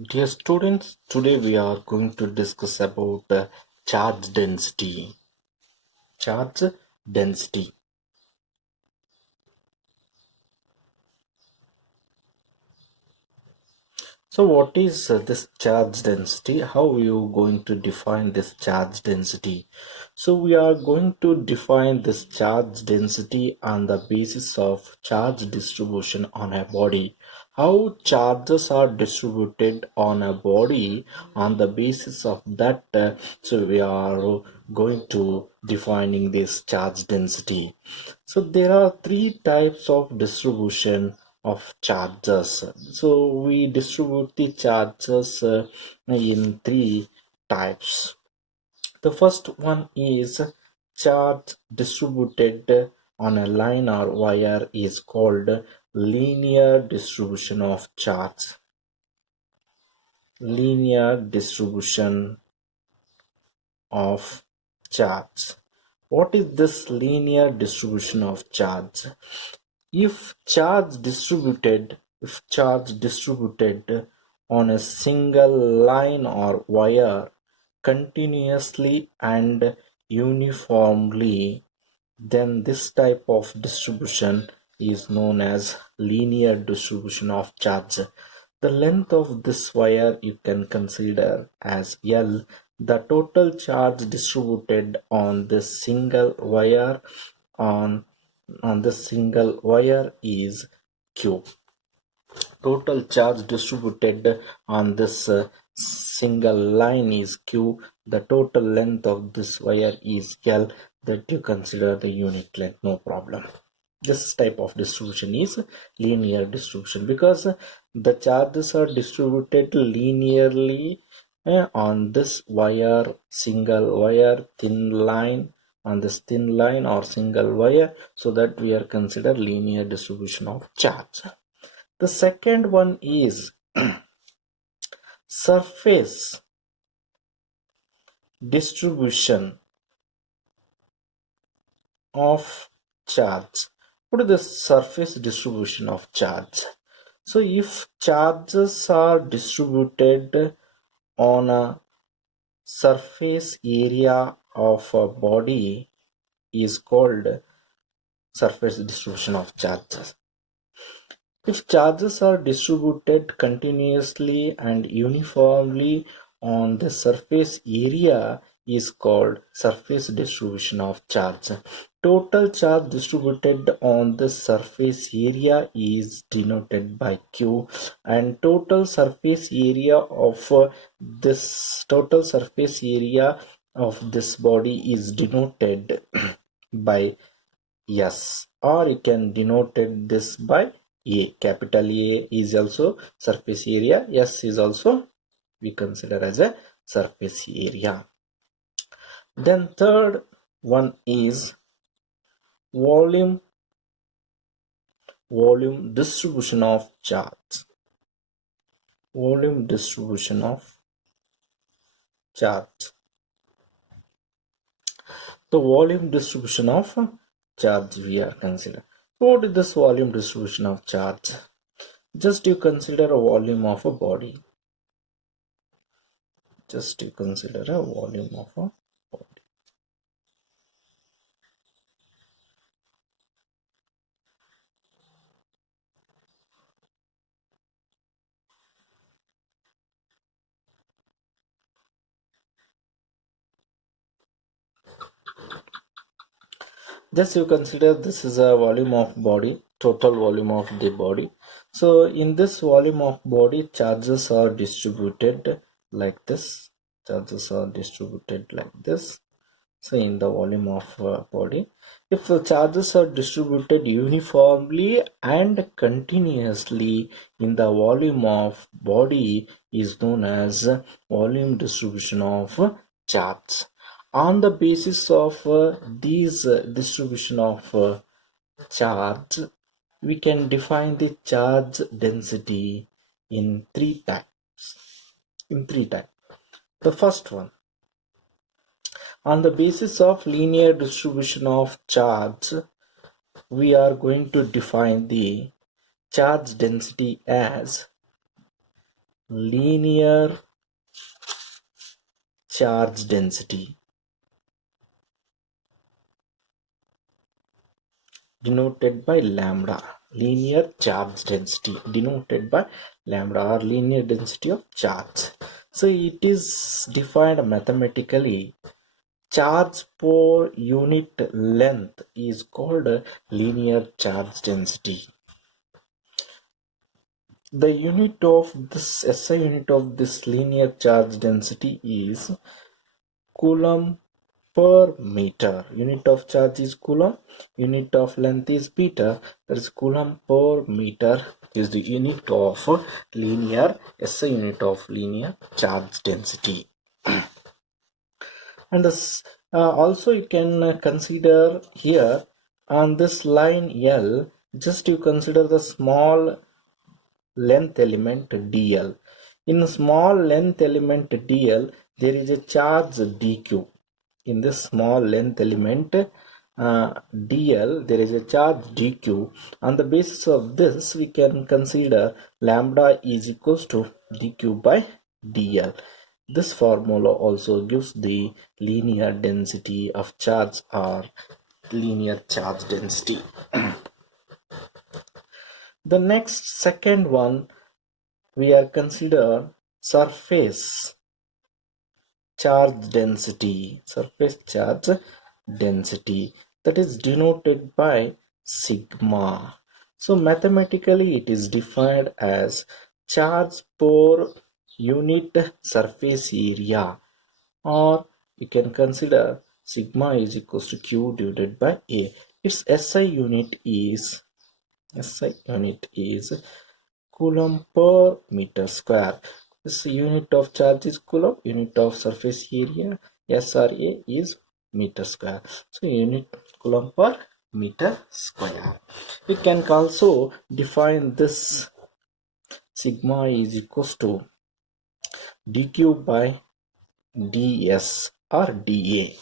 Dear students, today we are going to discuss about charge density. Charge density. So what is this charge density? How are you going to define this charge density? So we are going to define this charge density on the basis of charge distribution on a body. How charges are distributed on a body, on the basis of that, so we are going to defining this charge density. So there are three types of distribution of charges. So we distribute the charges in three types. The first one is charge distributed on a line or wire is called linear distribution of charge. Linear distribution of charge. What is this linear distribution of charge? If charge distributed on a single line or wire continuously and uniformly, then this type of distribution is known as linear distribution of charge. The length of this wire you can consider as L. The total charge distributed on this single wire on this single wire is Q. Total charge distributed on this single line is Q. The total length of this wire is L. That you consider the unit length, no problem. This type of distribution is linear distribution because the charges are distributed linearly on this wire, single wire, thin line, on this thin line or single wire, so that we are consider linear distribution of charge. The second one is surface distribution of charge. What is the surface distribution of charge? So if charges are distributed on a surface area of a body is called surface distribution of charges. If charges are distributed continuously and uniformly on the surface area is called surface distribution of charge. Total charge distributed on the surface area is denoted by Q, and total surface area of this body is denoted by S, or you can denote this by A. Capital A is also surface area. S is also we consider as a surface area. Then third one is volume distribution of charge. Volume distribution of charge. The volume distribution of charge we are consider. What is this volume distribution of charge? Just you consider a volume of a body. Just you consider a volume of a body. Just you consider this is a volume of body, total volume of the body. So in this volume of body, charges are distributed like this. Charges are distributed like this. So in the volume of body, if the charges are distributed uniformly and continuously in the volume of body is known as volume distribution of charge. On the basis of these distribution of charge, we can define the charge density in three types. The first one, on the basis of linear distribution of charge, we are going to define the charge density as linear charge density denoted by lambda. Linear charge density denoted by lambda, or linear density of charge. So it is defined mathematically. Charge per unit length is called linear charge density. The unit of this SI unit of this linear charge density is coulomb per meter. Unit of charge is coulomb, unit of length is meter. That is coulomb per meter is the unit of linear SI unit of linear charge density. And this, also you can consider here on this line L, just you consider the small length element dl. In small length element dl, there is a charge dq. In this small length element dl, there is a charge dq. On the basis of this, we can consider lambda is equals to dq by dl. This formula also gives the linear density of charge, or linear charge density. The next second one, we are consider surface charge density. Surface charge density, that is denoted by sigma. So mathematically it is defined as charge per unit surface area, or you can consider sigma is equals to q divided by a. Its SI unit is coulomb per meter square. This unit of charge is coulomb, unit of surface area SRA is meter square. So unit coulomb per meter square. We can also define this sigma is equals to dq by ds or dA.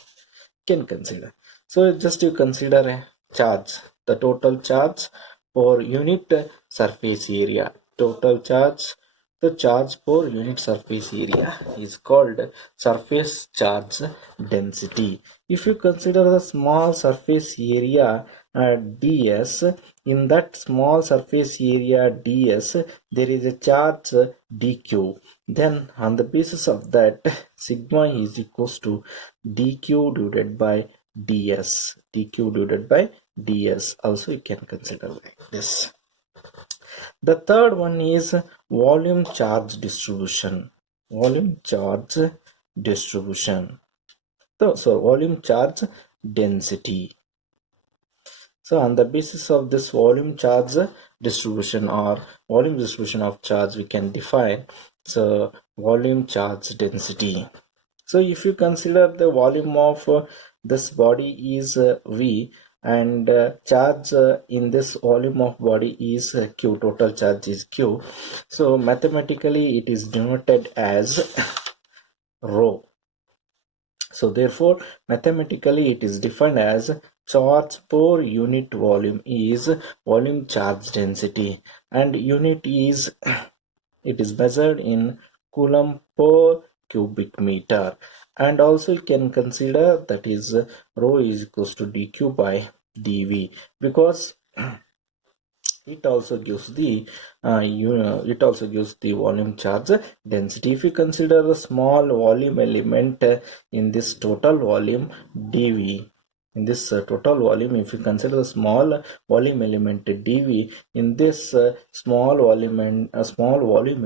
Can consider. So just you consider a charge, the total charge per unit surface area. Total charge, the charge per unit surface area is called surface charge density. If you consider the small surface area ds, in that small surface area ds, there is a charge dq. Then on the basis of that, sigma is equals to dq divided by ds. dq divided by ds also you can consider like this. The third one is volume charge distribution. Volume charge distribution. So volume charge density. So on the basis of this volume charge distribution, or volume distribution of charge, we can define so volume charge density. So if you consider the volume of this body is V, and charge in this volume of body is Q, total charge is Q. So mathematically it is denoted as rho. So therefore mathematically it is defined as charge per unit volume is volume charge density, and unit is it is measured in coulomb per cubic meter. And also you can consider that is rho is equals to dq by dv, because it also gives the it also gives the volume charge density. If you consider the small volume element in this total volume dv, in this total volume, if you consider the small volume element dv, in this small volume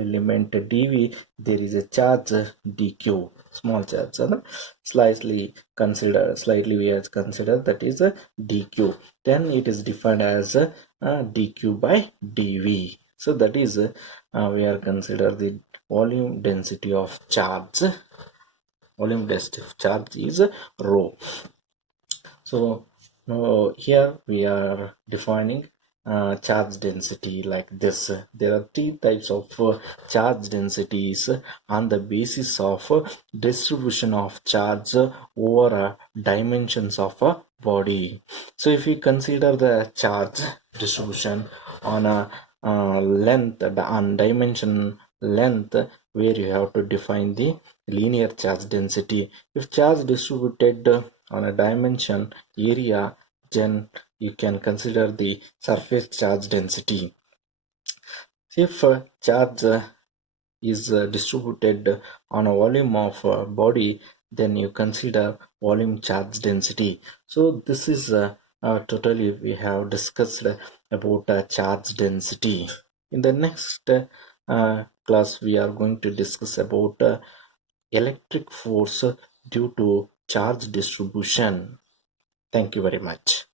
element dv, there is a charge dq, small charge, and slightly we have considered that is a dq. Then it is defined as dq by dv. So that is we are consider the volume density of charge. Volume density of charge is rho. So here we are defining charge density like this. There are three types of charge densities on the basis of distribution of charge over dimensions of a body. So if we consider the charge distribution on a length on dimension length, where you have to define the linear charge density. If charge distributed on a dimension area, then you can consider the surface charge density. If charge is distributed on a volume of body, then you consider volume charge density. So this is totally we have discussed about charge density. In the next class we are going to discuss about electric force due to charge distribution. Thank you very much.